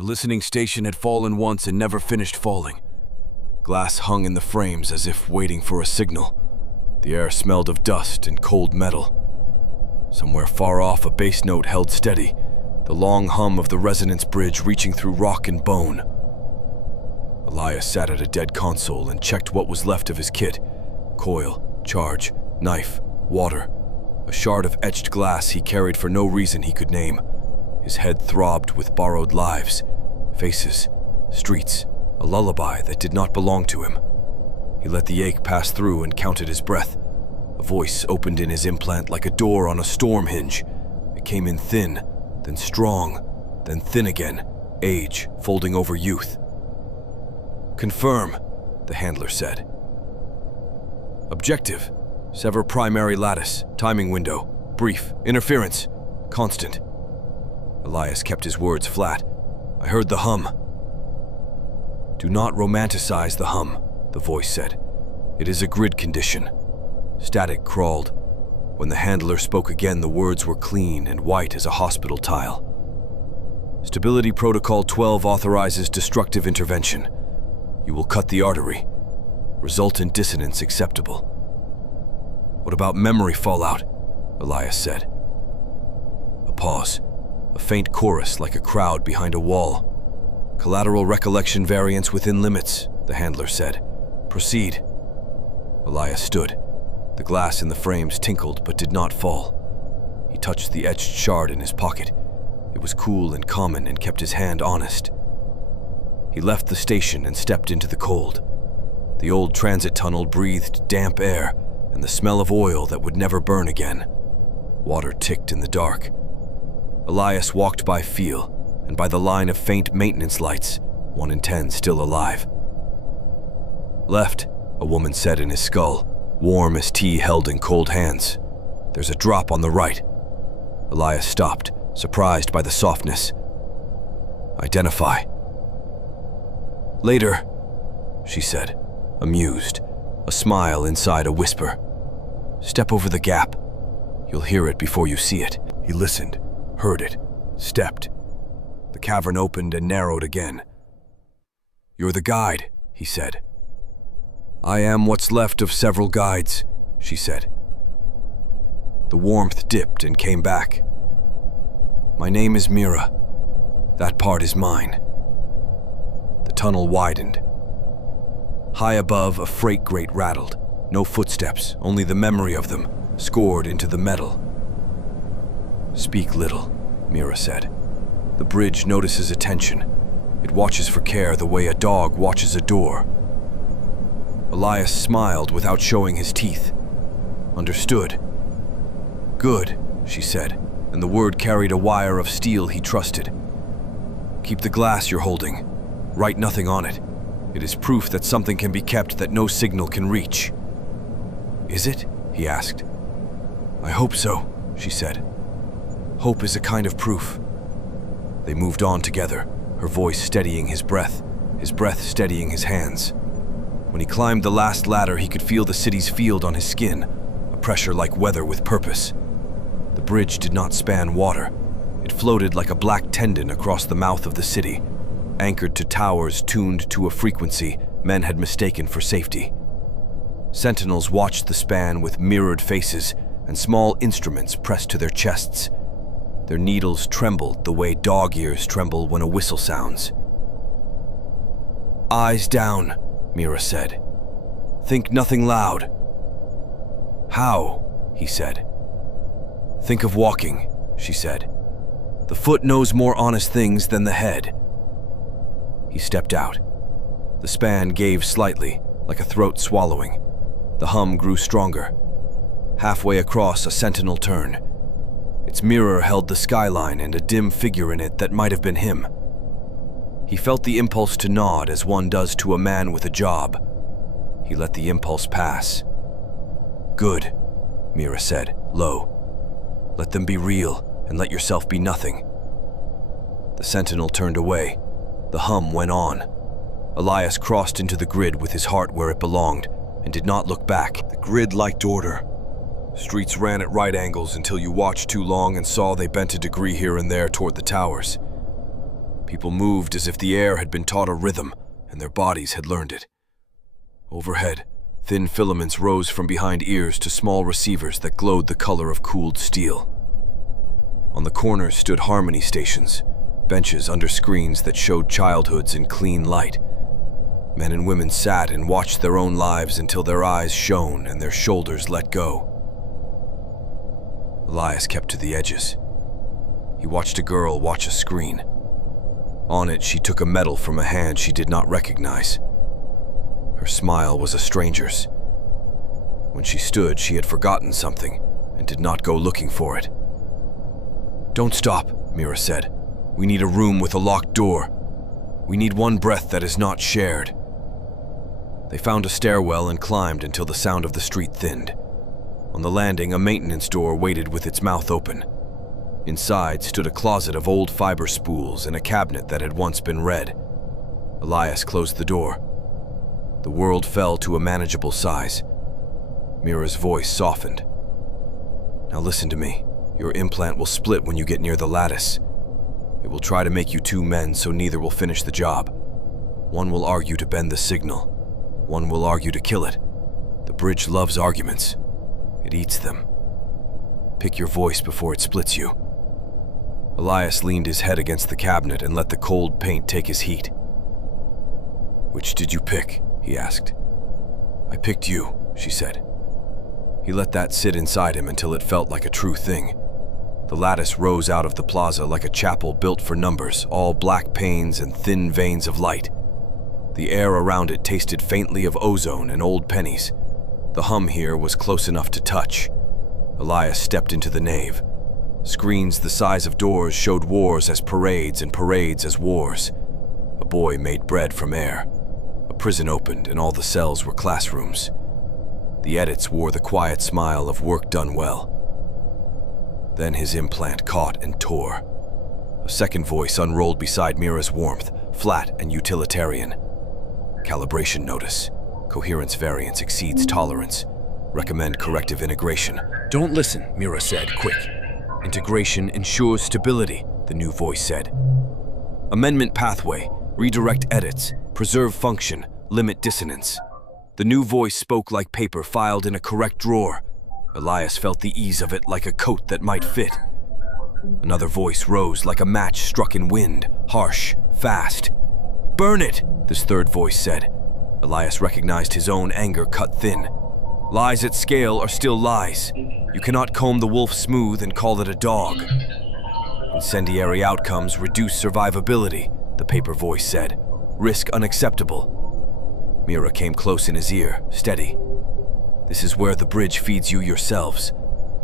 The listening station had fallen once and never finished falling. Glass hung in the frames as if waiting for a signal. The air smelled of dust and cold metal. Somewhere far off, a bass note held steady, the long hum of the resonance bridge reaching through rock and bone. Elias sat at a dead console and checked what was left of his kit: coil, charge, knife, water. A shard of etched glass he carried for no reason he could name. His head throbbed with borrowed lives, faces, streets, a lullaby that did not belong to him. He let the ache pass through and counted his breath. A voice opened in his implant like a door on a storm hinge. It came in thin, then strong, then thin again, age folding over youth. "Confirm," the handler said. "Objective: sever primary lattice, timing window, brief, interference, constant." Elias kept his words flat. "I heard the hum." "Do not romanticize the hum," the voice said. "It is a grid condition." Static crawled. When the handler spoke again, the words were clean and white as a hospital tile. "Stability Protocol 12 authorizes destructive intervention. You will cut the artery. Resultant dissonance acceptable." "What about memory fallout?" Elias said. A pause. A faint chorus like a crowd behind a wall. "Collateral recollection variance within limits," the handler said. "Proceed." Elias stood. The glass in the frames tinkled but did not fall. He touched the etched shard in his pocket. It was cool and common and kept his hand honest. He left the station and stepped into the cold. The old transit tunnel breathed damp air and the smell of oil that would never burn again. Water ticked in the dark. Elias walked by feel, and by the line of faint maintenance lights, 1 in 10 still alive. "Left," a woman said in his skull, warm as tea held in cold hands. "There's a drop on the right." Elias stopped, surprised by the softness. "Identify." "Later," she said, amused, a smile inside a whisper. "Step over the gap. You'll hear it before you see it." He listened, heard it, stepped. The cavern opened and narrowed again. "You're the guide," he said. "I am what's left of several guides," she said. The warmth dipped and came back. "My name is Mira. That part is mine." The tunnel widened. High above, a freight grate rattled. No footsteps, only the memory of them, scored into the metal. "Speak little," Mira said. "The bridge notices attention. It watches for care the way a dog watches a door." Elias smiled without showing his teeth. "Understood." "Good," she said, and the word carried a wire of steel he trusted. "Keep the glass you're holding. Write nothing on it. It is proof that something can be kept that no signal can reach." "Is it?" he asked. "I hope so," she said. "Hope is a kind of proof." They moved on together, her voice steadying his breath steadying his hands. When he climbed the last ladder, he could feel the city's field on his skin, a pressure like weather with purpose. The bridge did not span water. It floated like a black tendon across the mouth of the city, anchored to towers tuned to a frequency men had mistaken for safety. Sentinels watched the span with mirrored faces and small instruments pressed to their chests. Their needles trembled the way dog ears tremble when a whistle sounds. "Eyes down," Mira said. "Think nothing loud." "How?" he said. "Think of walking," she said. "The foot knows more honest things than the head." He stepped out. The span gave slightly, like a throat swallowing. The hum grew stronger. Halfway across, a sentinel turned. Its mirror held the skyline and a dim figure in it that might have been him. He felt the impulse to nod as one does to a man with a job. He let the impulse pass. "Good," Mira said, low. "Let them be real, and let yourself be nothing." The sentinel turned away. The hum went on. Elias crossed into the grid with his heart where it belonged, and did not look back. The grid liked order. Streets ran at right angles until you watched too long and saw they bent a degree here and there toward the towers. People moved as if the air had been taught a rhythm, and their bodies had learned it. Overhead, thin filaments rose from behind ears to small receivers that glowed the color of cooled steel. On the corners stood harmony stations, benches under screens that showed childhoods in clean light. Men and women sat and watched their own lives until their eyes shone and their shoulders let go. Elias kept to the edges. He watched a girl watch a screen. On it, she took a medal from a hand she did not recognize. Her smile was a stranger's. When she stood, she had forgotten something and did not go looking for it. "Don't stop," Mira said. "We need a room with a locked door. We need one breath that is not shared." They found a stairwell and climbed until the sound of the street thinned. On the landing, a maintenance door waited with its mouth open. Inside stood a closet of old fiber spools and a cabinet that had once been red. Elias closed the door. The world fell to a manageable size. Mira's voice softened. "Now listen to me. Your implant will split when you get near the lattice. It will try to make you two men so neither will finish the job. One will argue to bend the signal. One will argue to kill it. The bridge loves arguments. It eats them. Pick your voice before it splits you." Elias leaned his head against the cabinet and let the cold paint take his heat. "Which did you pick?" he asked. "I picked you," she said. He let that sit inside him until it felt like a true thing. The lattice rose out of the plaza like a chapel built for numbers, all black panes and thin veins of light. The air around it tasted faintly of ozone and old pennies. The hum here was close enough to touch. Elias stepped into the nave. Screens the size of doors showed wars as parades and parades as wars. A boy made bread from air. A prison opened and all the cells were classrooms. The edits wore the quiet smile of work done well. Then his implant caught and tore. A second voice unrolled beside Mira's warmth, flat and utilitarian. "Calibration notice. Coherence variance exceeds tolerance. Recommend corrective integration." "Don't listen," Mira said, quick. "Integration ensures stability," the new voice said. "Amendment pathway. Redirect edits. Preserve function. Limit dissonance." The new voice spoke like paper filed in a correct drawer. Elias felt the ease of it like a coat that might fit. Another voice rose like a match struck in wind, harsh, fast. "Burn it," this third voice said. Elias recognized his own anger cut thin. Lies at scale are still lies. You cannot comb the wolf smooth and call it a dog. "Incendiary outcomes reduce survivability," the paper voice said. "Risk unacceptable." Mira came close in his ear, steady. "This is where the bridge feeds you yourselves.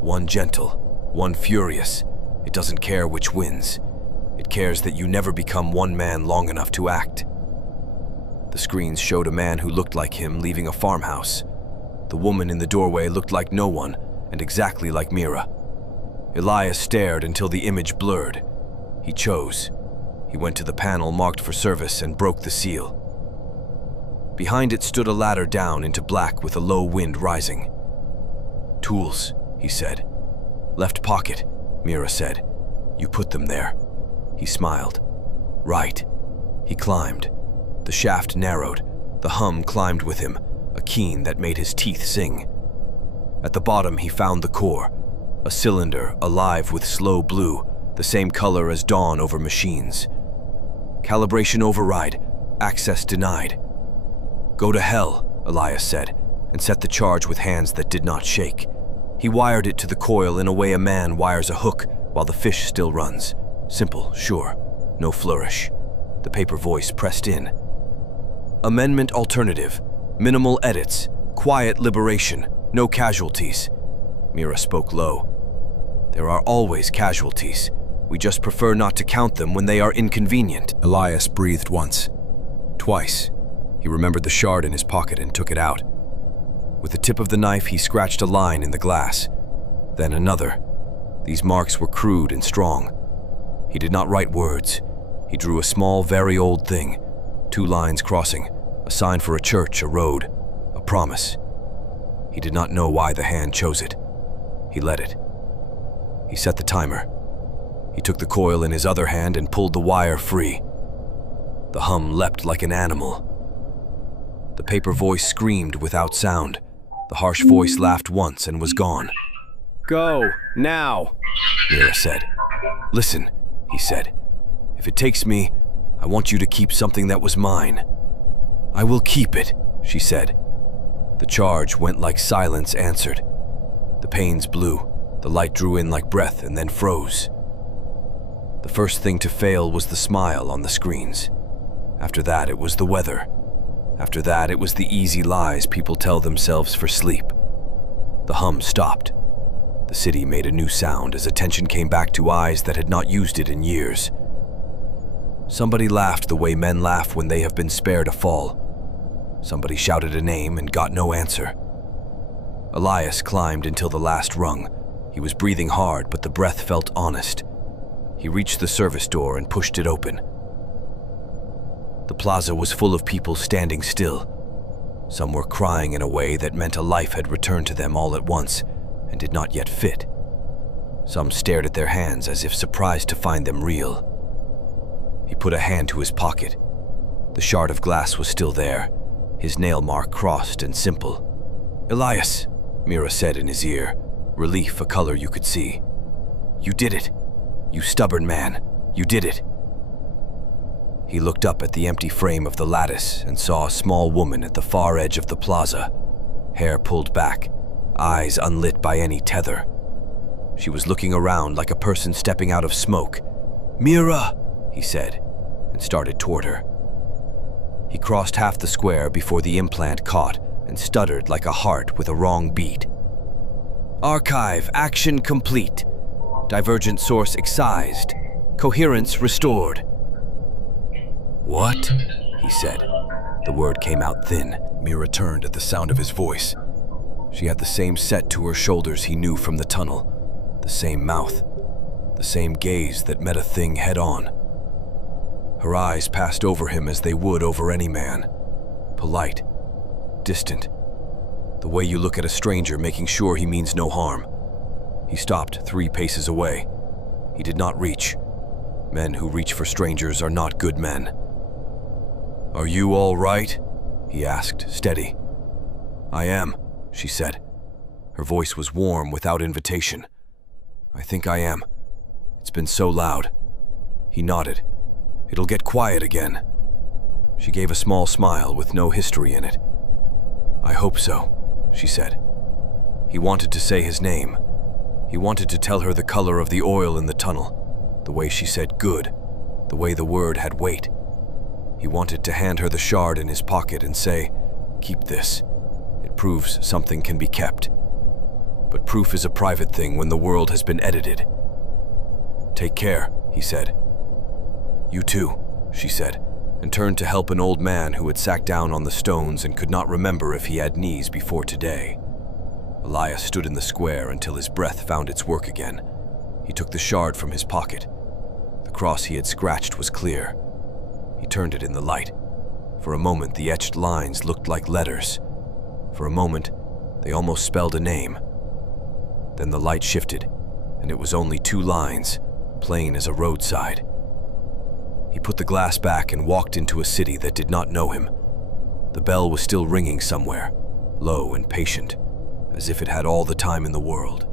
One gentle, one furious. It doesn't care which wins. It cares that you never become one man long enough to act." The screens showed a man who looked like him leaving a farmhouse. The woman in the doorway looked like no one, and exactly like Mira. Elias stared until the image blurred. He chose. He went to the panel marked for service and broke the seal. Behind it stood a ladder down into black with a low wind rising. "Tools," he said. "Left pocket," Mira said. "You put them there." He smiled. "Right." He climbed. The shaft narrowed. The hum climbed with him, a keen that made his teeth sing. At the bottom he found the core, a cylinder alive with slow blue, the same color as dawn over machines. "Calibration override. Access denied." "Go to hell," Elias said, and set the charge with hands that did not shake. He wired it to the coil in a way a man wires a hook while the fish still runs. Simple, sure, no flourish. The paper voice pressed in. "Amendment alternative. Minimal edits. Quiet liberation. No casualties." Mira spoke low. "There are always casualties. We just prefer not to count them when they are inconvenient." Elias breathed once. Twice. He remembered the shard in his pocket and took it out. With the tip of the knife, he scratched a line in the glass. Then another. These marks were crude and strong. He did not write words. He drew a small, very old thing. 2 lines crossing. A sign for a church, a road, a promise. He did not know why the hand chose it. He let it. He set the timer. He took the coil in his other hand and pulled the wire free. The hum leapt like an animal. The paper voice screamed without sound. The harsh voice laughed once and was gone. Go, now, Mira said. Listen, he said. If it takes me, I want you to keep something that was mine. I will keep it, she said. The charge went like silence answered. The panes blew. The light drew in like breath and then froze. The first thing to fail was the smile on the screens. After that, it was the weather. After that, it was the easy lies people tell themselves for sleep. The hum stopped. The city made a new sound as attention came back to eyes that had not used it in years. Somebody laughed the way men laugh when they have been spared a fall. Somebody shouted a name and got no answer. Elias climbed until the last rung. He was breathing hard, but the breath felt honest. He reached the service door and pushed it open. The plaza was full of people standing still. Some were crying in a way that meant a life had returned to them all at once and did not yet fit. Some stared at their hands as if surprised to find them real. He put a hand to his pocket. The shard of glass was still there, his nail mark crossed and simple. "Elias," Mira said in his ear, relief a color you could see. "You did it. You stubborn man. You did it." He looked up at the empty frame of the lattice and saw a small woman at the far edge of the plaza, hair pulled back, eyes unlit by any tether. She was looking around like a person stepping out of smoke. "Mira," he said, and started toward her. He crossed half the square before the implant caught and stuttered like a heart with a wrong beat. "Archive action complete. Divergent source excised. Coherence restored." "What?" he said. The word came out thin. Mira turned at the sound of his voice. She had the same set to her shoulders he knew from the tunnel, the same mouth, the same gaze that met a thing head-on. Her eyes passed over him as they would over any man. Polite, distant, the way you look at a stranger making sure he means no harm. He stopped 3 paces away. He did not reach. Men who reach for strangers are not good men. "Are you all right?" he asked, steady. "I am," she said. Her voice was warm without invitation. "I think I am. It's been so loud." He nodded. "It'll get quiet again." She gave a small smile with no history in it. "I hope so," she said. He wanted to say his name. He wanted to tell her the color of the oil in the tunnel, the way she said good, the way the word had weight. He wanted to hand her the shard in his pocket and say, "Keep this. It proves something can be kept." But proof is a private thing when the world has been edited. "Take care," he said. "You too," she said, and turned to help an old man who had sat down on the stones and could not remember if he had knees before today. Elias stood in the square until his breath found its work again. He took the shard from his pocket. The cross he had scratched was clear. He turned it in the light. For a moment, the etched lines looked like letters. For a moment, they almost spelled a name. Then the light shifted, and it was only 2 lines, plain as a roadside. He put the glass back and walked into a city that did not know him. The bell was still ringing somewhere, low and patient, as if it had all the time in the world.